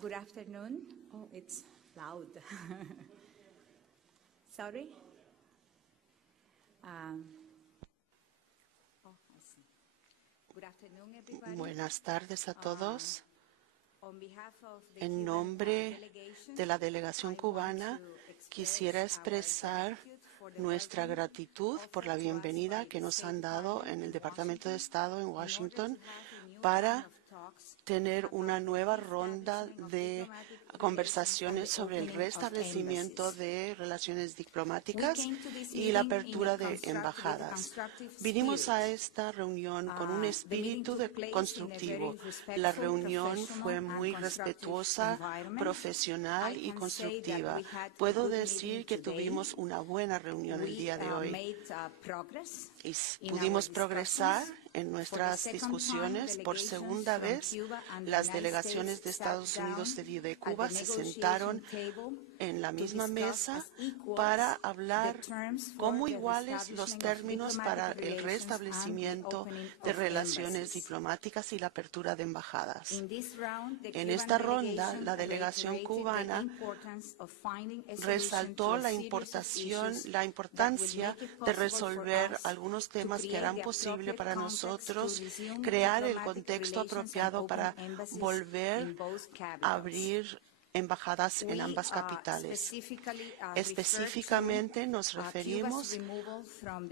Good afternoon. Oh, it's loud. Sorry. Good afternoon, everybody. Buenas tardes a todos. En nombre de la delegación cubana, quisiera expresar nuestra gratitud por la bienvenida que nos han dado en el Departamento de Estado en Washington para tener una nueva ronda de conversaciones sobre el restablecimiento de relaciones diplomáticas y la apertura de embajadas. Vinimos a esta reunión con un espíritu constructivo. La reunión fue muy respetuosa, profesional y constructiva. Puedo decir que tuvimos una buena reunión el día de hoy y pudimos progresar en nuestras discusiones. Por segunda vez, las delegaciones de Estados Unidos y de Cuba se sentaron en la misma mesa para hablar como iguales los términos para el restablecimiento de relaciones diplomáticas y la apertura de embajadas. En esta ronda, la delegación cubana resaltó la importancia de resolver algunos temas que harán posible para nosotros crear el contexto apropiado para volver a abrir embajadas en ambas capitales. Específicamente nos referimos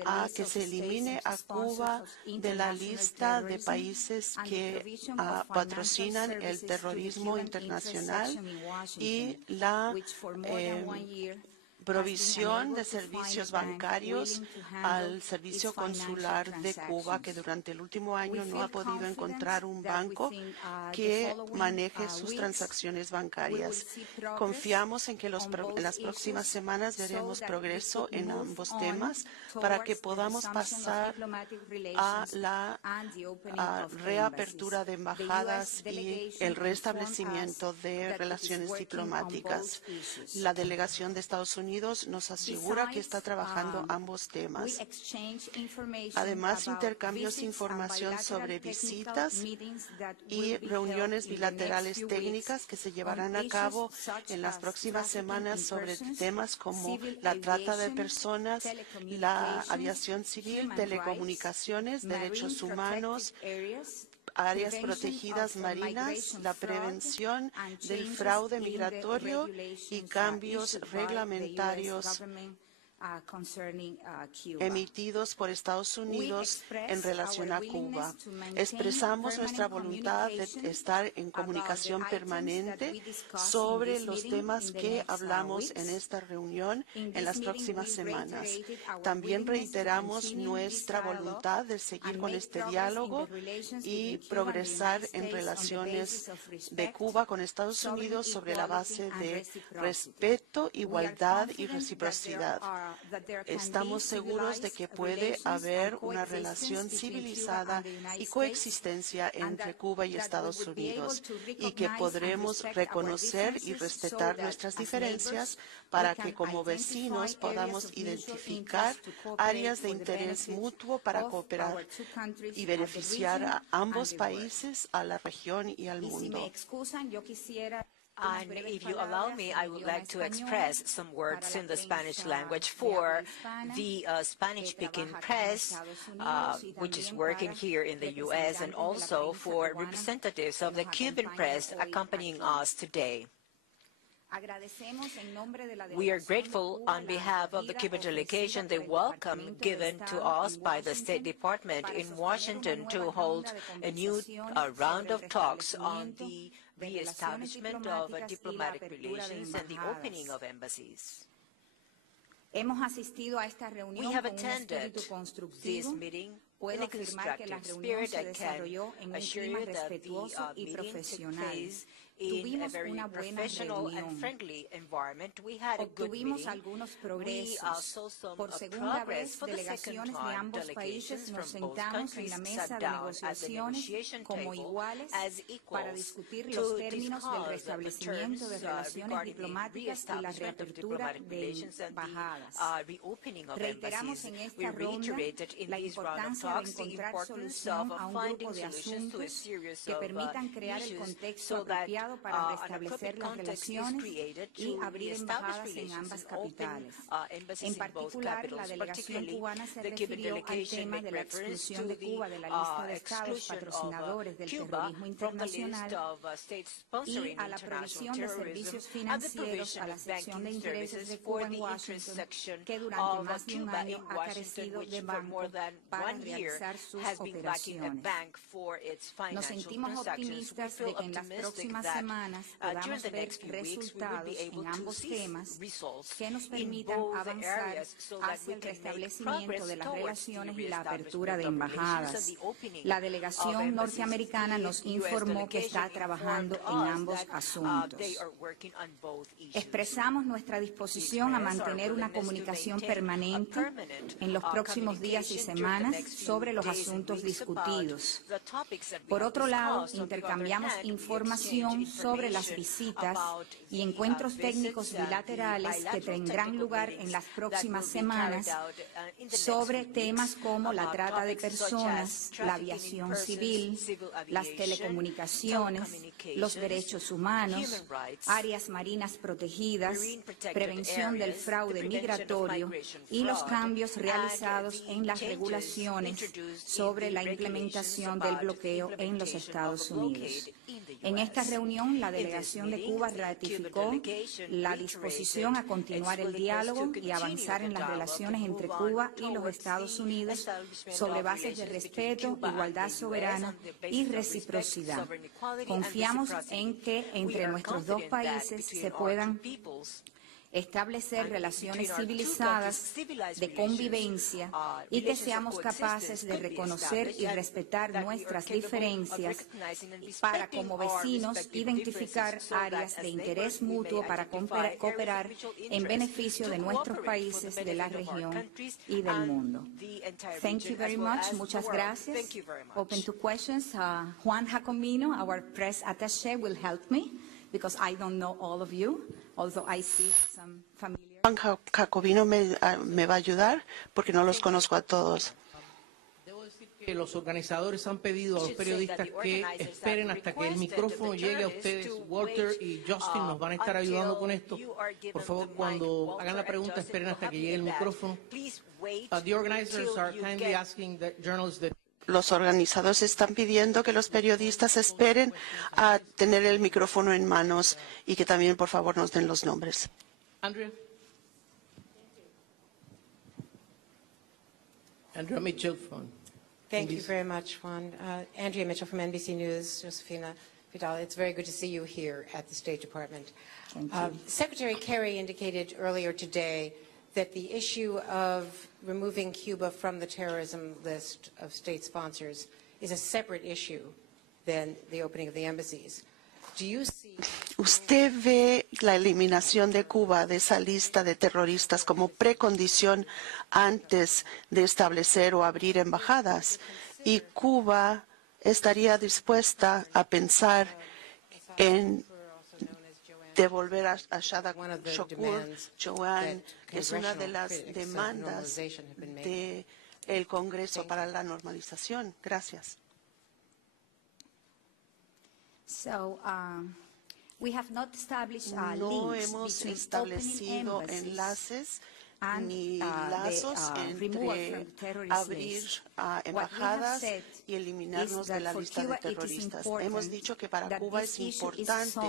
a que se elimine a Cuba de la lista de países que patrocinan el terrorismo internacional y la provisión de servicios bancarios al servicio consular de Cuba, que durante el último año no ha podido encontrar un banco que maneje sus transacciones bancarias. Confiamos en que en las próximas semanas veremos progreso en ambos temas para que podamos pasar a la reapertura de embajadas y el restablecimiento de relaciones diplomáticas. La delegación de Estados Unidos nos asegura que está trabajando ambos temas. Además, intercambios de información sobre visitas y reuniones bilaterales técnicas que se llevarán a cabo en las próximas semanas sobre temas como la trata de personas, la aviación civil, telecomunicaciones, derechos humanos, áreas protegidas marinas, la prevención del fraude migratorio y cambios reglamentarios emitidos por Estados Unidos en relación a Cuba. Expresamos nuestra voluntad de estar en comunicación permanente sobre los temas que hablamos en esta reunión en las próximas semanas. También reiteramos nuestra voluntad de seguir con este diálogo y progresar en relaciones de Cuba con Estados Unidos sobre la base de respeto, igualdad y reciprocidad. Estamos seguros de que puede haber una relación civilizada y coexistencia entre Cuba y Estados Unidos y que podremos reconocer y respetar nuestras diferencias para que como vecinos podamos identificar áreas de interés mutuo para cooperar y beneficiar a ambos países, a la región y al mundo. And if you allow me, I would like to express some words in the Spanish language for the Spanish-speaking press, which is working here in the U.S., and also for representatives of the Cuban press accompanying us today. We are grateful on behalf of the Cuban delegation the welcome given to us by the State Department in Washington to hold a new round of talks on the re-establishment of diplomatic relations and the opening of embassies. We have attended this meeting in a constructive spirit. I can assure you that the meeting took place in a very professional and friendly environment. We had a good meeting. We saw some progress. For the second time, delegations from both countries sat down at the negotiation table as equals to discuss the terms regarding the re-establishment of diplomatic relations and the reopening of embassies. We reiterated in these round of talks talks the importance of finding solutions to a series of issues so that an appropriate context is created to reestablish relations and open embassies in both capitals. Particularly, the Cuban delegation made reference to the exclusion of Cuba from the list of states sponsoring international terrorism and the provision of banking services for the interest section of Cuba in Washington, which for more than 1 year has been lacking a bank for its financial transactions. We feel optimistic that during the next few weeks we will be able to see results in both areas so that we can make progress towards the reestablishment of relations and the opening La delegación norteamericana nos informó que está trabajando en ambos asuntos. Expresamos nuestra disposición a mantener una comunicación permanente en los próximos días y semanas sobre los asuntos discutidos. Por otro lado, intercambiamos información sobre las visitas y encuentros técnicos bilaterales que tendrán lugar en las próximas semanas sobre temas como la trata de personas, la aviación civil, las telecomunicaciones, los derechos humanos, áreas marinas protegidas, prevención del fraude migratorio y los cambios realizados en las regulaciones sobre la implementación del bloqueo en los Estados Unidos. En esta reunión, la delegación de Cuba ratificó la disposición a continuar el diálogo y avanzar en las relaciones entre Cuba y los Estados Unidos sobre bases de respeto, igualdad soberana y reciprocidad. Confiamos en que entre nuestros dos países se puedan establecer relaciones civilizadas de convivencia y que seamos capaces de reconocer y respetar nuestras diferencias para, como vecinos, identificar áreas de interés mutuo para cooperar en beneficio de nuestros países, de la región y del mundo. Thank you very much. Muchas gracias. Open to questions. Juan Jacomino, our press attaché, will help me because I don't know all of you. Although I see some familiar. Juan Jacobino me va a ayudar porque no los conozco a todos. Debo decir que los organizadores han pedido a los periodistas que esperen hasta que el micrófono llegue a ustedes. Walter y Justin nos van a estar ayudando con esto. Por favor, cuando hagan la pregunta, esperen hasta que llegue el micrófono. The organizers are kindly asking the journalists that Los organizadores están pidiendo que los periodistas esperen a tener el micrófono en manos y que también, por favor, nos den los nombres. Andrea Mitchell from Thank you very much, Juan. Andrea Mitchell from NBC News. Josefina Vidal, it's very good to see you here at the State Department. Secretary Kerry indicated earlier today that the issue of removing Cuba from the terrorism list of state sponsors is a separate issue than the opening of the embassies. Do you see... ¿Usted ve la eliminación de Cuba de esa lista de terroristas como precondición antes de establecer o abrir embajadas? ¿Y Cuba estaría dispuesta a pensar en devolver a Shada Shokur, Joanne, que es una de las demandas del Congreso para la normalización? Gracias. No hemos establecido enlaces ni lazos entre abrir embajadas y eliminarnos de la lista de terroristas. Hemos dicho que para Cuba es importante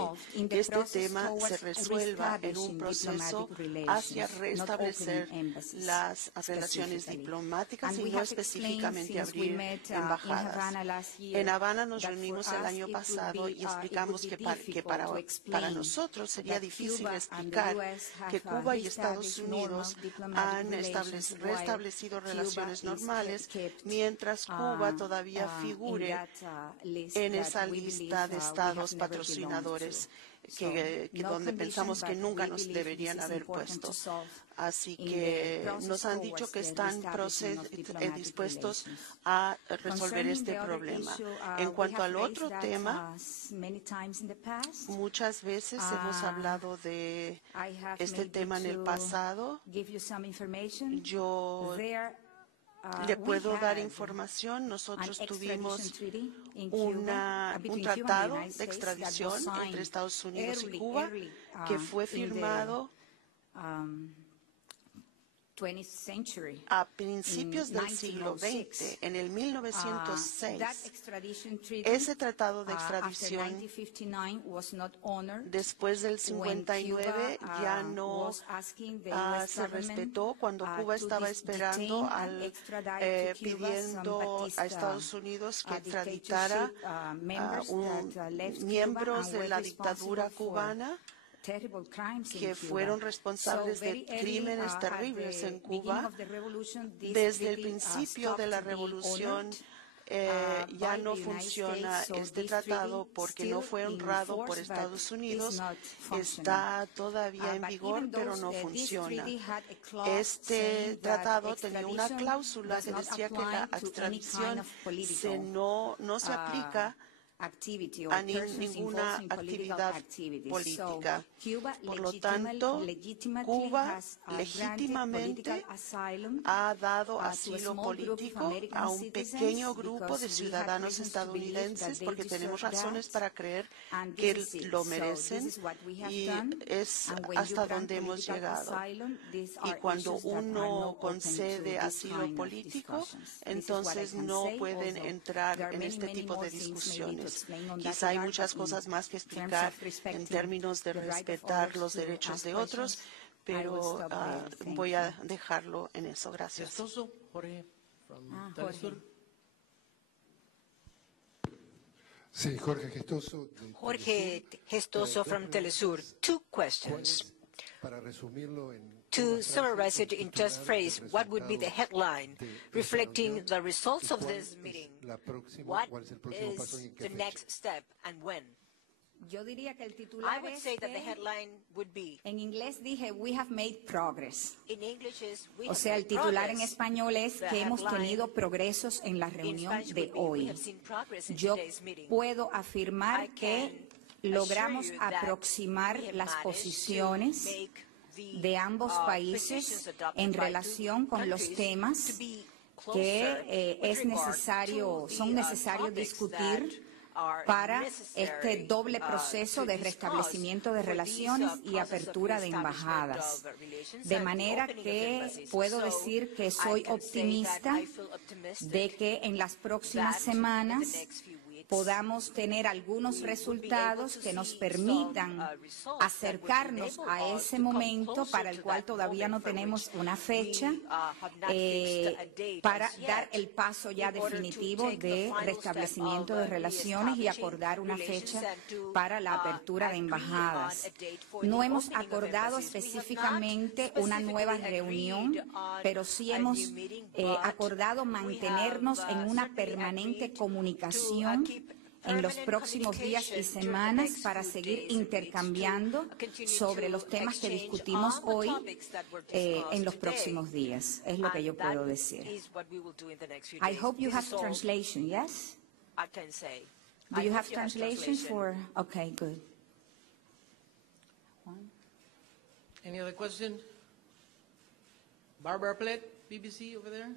que este tema se resuelva en un proceso hacia restablecer las relaciones diplomáticas y no específicamente abrir embajadas. En Habana nos reunimos el año pasado y explicamos que para nosotros sería difícil explicar que Cuba y Estados Unidos han restablecido relaciones normales mientras Cuba todavía figure en esa lista de estados patrocinadores donde pensamos que nunca nos deberían haber puesto. Así que nos han dicho que están dispuestos a resolver este problema. En cuanto al otro tema, muchas veces hemos hablado de este tema en el pasado. Yo le puedo dar información. Nosotros tuvimos un tratado de extradición entre Estados Unidos y Cuba que fue firmado a principios del siglo XX, en el 1906. Ese tratado de extradición después del 59 ya no se respetó cuando Cuba estaba esperando pidiendo a Estados Unidos que extraditara a miembros de la dictadura cubana que fueron responsables de crímenes terribles en Cuba. Desde el principio de la revolución ya no funciona este tratado porque no fue honrado por Estados Unidos. Está todavía en vigor, pero no funciona. Este tratado tenía una cláusula que decía que la extradición no se aplica a ninguna actividad política. Por lo tanto, Cuba legítimamente ha dado asilo político a un pequeño grupo de ciudadanos estadounidenses porque tenemos razones para creer que lo merecen y es hasta donde hemos llegado. Y cuando uno concede asilo político, entonces no pueden entrar en este tipo de discusiones. Quizá hay muchas cosas más que explicar en términos de respetar los derechos de otros, pero voy a dejarlo en eso. Gracias. Sí, Jorge Gestoso. Jorge Gestoso from Telesur. Two questions. Para resumirlo en To summarize it in just phrase, what would be the headline reflecting the results of this meeting? What is the next step and when? Yo diría que el titular I would say that the headline would be, en inglés dije, we have made progress. in English is, we O have sea, el made titular en progress. español es The que hemos headline tenido progresos en la in reunión Spanish de would be, we hoy. have seen progress in Yo today's meeting. puedo afirmar I que can logramos assure you that aproximar we have las managed to posiciones make the, de ambos países positions adopted en by two relación con los countries temas to be que closer with es regard necesario, to son the, necesarios topics discutir that are para necessary, este doble proceso to de discuss restablecimiento de for relaciones these, y apertura de embajadas. De manera que puedo decir que soy optimista de que en las próximas semanas podamos tener algunos resultados que nos permitan acercarnos a ese momento para el cual todavía no tenemos una fecha para dar el paso ya definitivo de restablecimiento de relaciones y acordar una fecha para la apertura de embajadas. No hemos acordado específicamente una nueva reunión, pero sí hemos acordado mantenernos en una permanente comunicación en los próximos días y semanas para seguir intercambiando sobre los temas que discutimos hoy en los próximos días. Es lo que yo puedo decir. I hope you have translation, yes? I can say. Do you have translation for? Okay, good. Any other question? Barbara Plett, BBC over there.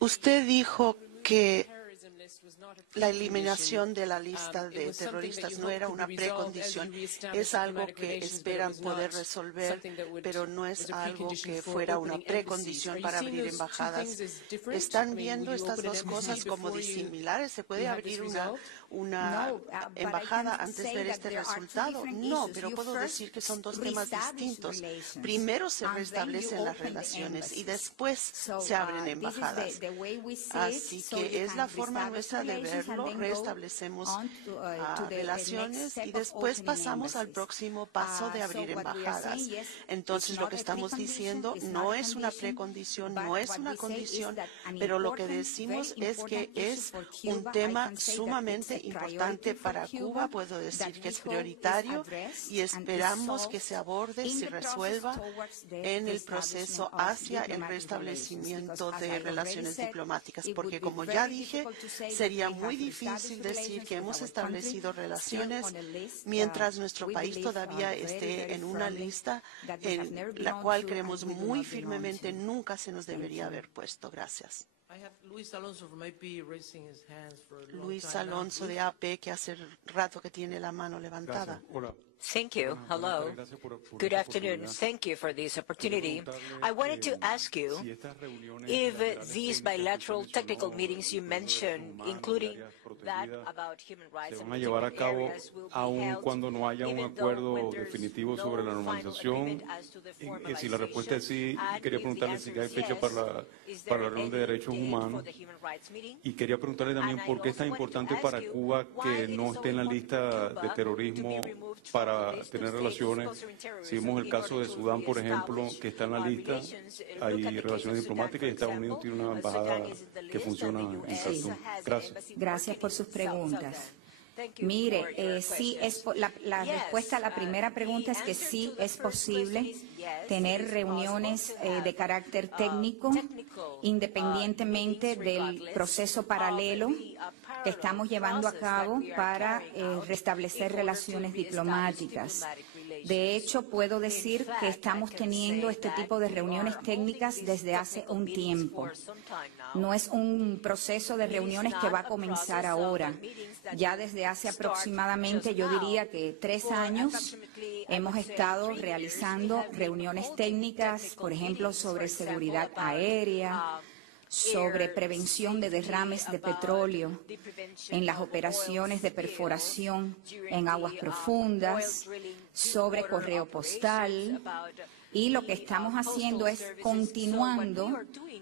Usted dijo que la eliminación de la lista de terroristas no era una precondición. Es algo que esperan poder resolver, pero no es algo que fuera una precondición para abrir embajadas. ¿Están viendo estas dos cosas como disimilares? ¿Se puede abrir una embajada antes de ver este resultado? No, pero puedo decir que son dos temas distintos. Primero se restablecen las relaciones y después se abren embajadas. Así que es la forma nuestra de verlo. Restablecemos relaciones y después pasamos al próximo paso de abrir embajadas. Entonces lo que estamos diciendo no es una precondición, no es una condición, pero lo que decimos es que es un tema sumamente importante para Cuba. Puedo decir que es prioritario y esperamos que se aborde y se resuelva en el proceso hacia el restablecimiento de relaciones diplomáticas, porque como ya dije, sería muy difícil decir que hemos establecido relaciones mientras nuestro país todavía esté en una lista en la cual creemos muy firmemente nunca se nos debería haber puesto. Gracias. Luis Alonso de AP, que hace rato que tiene la mano levantada. Hola. Thank you. Hello. Good afternoon. Thank you for this opportunity. I wanted to ask you if these bilateral technical meetings you mentioned, incling that about human rights se van a llevar a cabo aun cuando no haya un acuerdo definitivo sobre la normalización. Y si la respuesta es sí, quería preguntarle si hay fecha para la reunión de derechos humanos. Y quería preguntarle también por qué es tan importante para Cuba que no esté en la lista de terrorismo para tener relaciones. Si vemos el caso de Sudán, por ejemplo, que está en la lista, hay relaciones diplomáticas y Estados Unidos tiene una embajada que funciona en Khartoum. Gracias. Gracias por sus preguntas. Mire, sí la respuesta a la primera pregunta es que sí es posible tener reuniones de carácter técnico independientemente del proceso paralelo que estamos llevando a cabo para restablecer relaciones diplomáticas. De hecho, puedo decir que estamos teniendo este tipo de reuniones técnicas desde hace un tiempo. No es un proceso de reuniones que va a comenzar ahora. Ya desde hace aproximadamente, yo diría que 3 años, hemos estado realizando reuniones técnicas, por ejemplo, sobre seguridad aérea, sobre prevención de derrames de petróleo en las operaciones de perforación en aguas profundas, sobre correo postal, y lo que estamos haciendo es continuando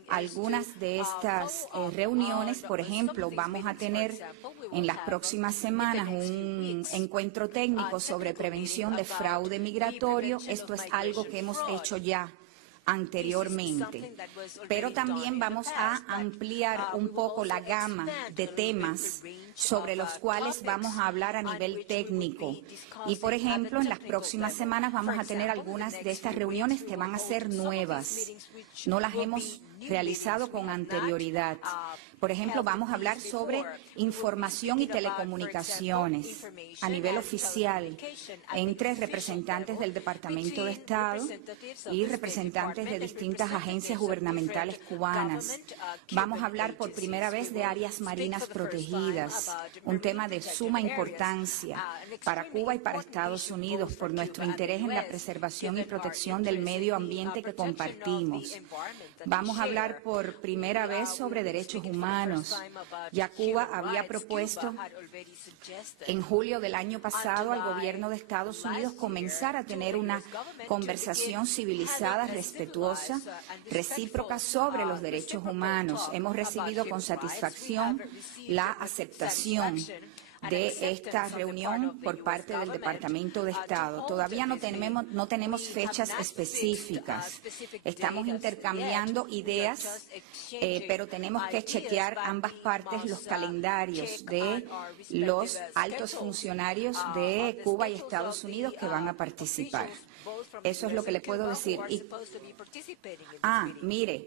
algunas de estas reuniones. Por ejemplo, vamos a tener en las próximas semanas un encuentro técnico sobre prevención de fraude migratorio. Esto es algo que hemos hecho ya anteriormente, pero también vamos a ampliar un poco la gama de temas sobre los cuales vamos a hablar a nivel técnico. Y, por ejemplo, en las próximas semanas vamos a tener algunas de estas reuniones que van a ser nuevas. No las hemos realizado con anterioridad. Por ejemplo, vamos a hablar sobre información y telecomunicaciones a nivel oficial entre representantes del Departamento de Estado y representantes de distintas agencias gubernamentales cubanas. Vamos a hablar por primera vez de áreas marinas protegidas, un tema de suma importancia para Cuba y para Estados Unidos por nuestro interés en la preservación y protección del medio ambiente que compartimos. Vamos a hablar por primera vez sobre derechos humanos. Ya Cuba había propuesto en julio del año pasado al gobierno de Estados Unidos comenzar a tener una conversación civilizada, respetuosa, recíproca sobre los derechos humanos. Hemos recibido con satisfacción la aceptación de esta reunión por parte del Departamento de Estado. Todavía no tenemos fechas específicas. Estamos intercambiando ideas, pero tenemos que chequear ambas partes los calendarios de los altos funcionarios de Cuba y Estados Unidos que van a participar. Eso es lo que le puedo decir. Mire,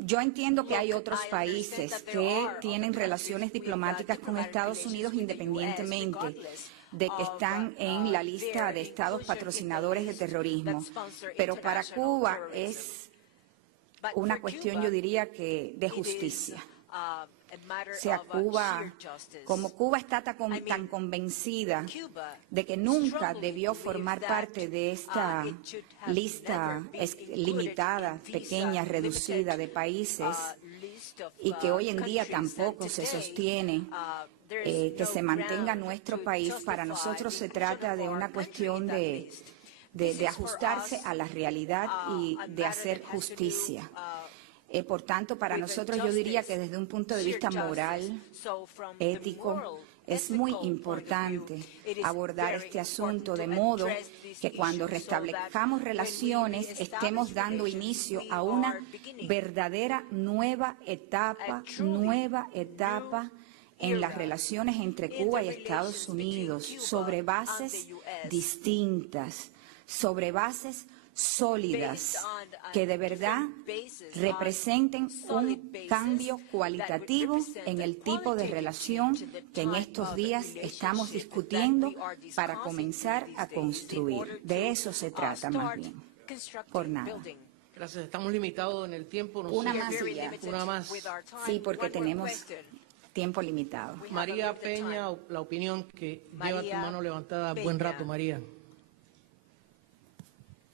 yo entiendo que hay otros países que tienen relaciones diplomáticas con Estados Unidos independientemente de que están en la lista de estados patrocinadores de terrorismo. Pero para Cuba es una cuestión, yo diría, que de justicia. O sea, como Cuba está tan convencida de que nunca debió formar parte de esta lista limitada, pequeña, reducida de países, y que hoy en día tampoco se sostiene que se mantenga nuestro país, para nosotros se trata de una cuestión de ajustarse a la realidad y de hacer justicia. Por tanto, para nosotros yo diría que desde un punto de vista moral, ético, es muy importante abordar este asunto de modo que cuando restablezcamos relaciones estemos dando inicio a una verdadera nueva etapa en las relaciones entre Cuba y Estados Unidos, sobre bases distintas, sobre bases sólidas que de verdad representen un cambio cualitativo en el tipo de relación que en estos días estamos discutiendo para comenzar a construir. De eso se trata más bien, por nada. Gracias. Estamos limitados en el tiempo. Una más y ya. Una más. Sí, porque tenemos tiempo limitado. María Peña, la opinión que lleva tu mano levantada buen rato, María.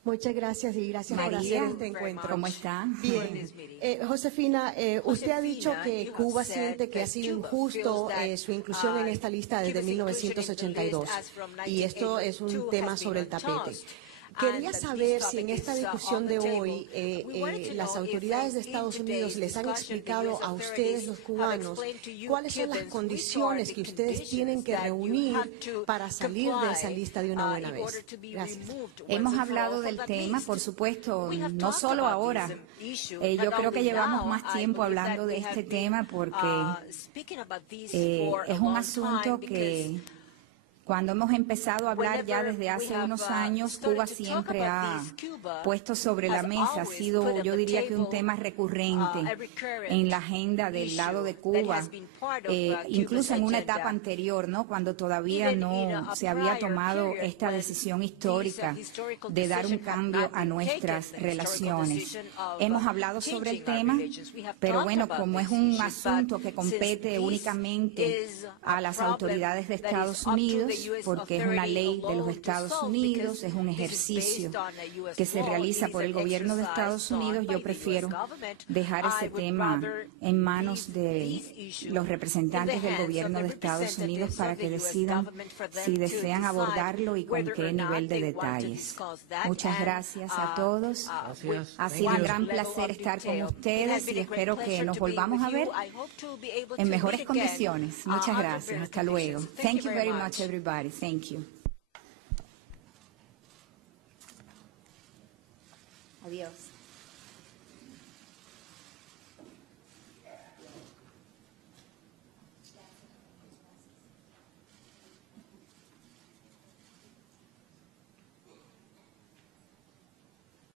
Muchas gracias y gracias por hacer este encuentro. ¿Cómo está? Bien. Josefina, usted ha dicho que Cuba siente que ha sido injusto su inclusión en esta lista desde 1982 y esto es un tema sobre el tapete. Quería saber si en esta discusión de hoy las autoridades de Estados Unidos les han explicado a ustedes, los cubanos, cuáles son las condiciones que ustedes tienen que reunir para salir de esa lista de una buena vez. Gracias. Hemos hablado del tema, por supuesto, no solo ahora. Yo creo que llevamos más tiempo hablando de este tema porque es un asunto que cuando hemos empezado a hablar ya desde hace unos años, Cuba siempre ha puesto sobre la mesa, ha sido, yo diría que un tema recurrente en la agenda del lado de Cuba, incluso en una etapa anterior, ¿no? Cuando todavía no se había tomado esta decisión histórica de dar un cambio a nuestras relaciones. Hemos hablado sobre el tema, pero bueno, como es un asunto que compete únicamente a las autoridades de Estados Unidos, porque es una ley de los Estados Unidos, es un ejercicio que se realiza por el gobierno de Estados Unidos, yo prefiero dejar ese tema en manos de los representantes del gobierno de Estados Unidos para que decidan si desean abordarlo y con qué nivel de detalles. Muchas gracias a todos. Ha sido un gran placer estar con ustedes y espero que nos volvamos a ver en mejores condiciones. Muchas gracias. Hasta luego. Thank you very much, everybody. Thank you. Adiós.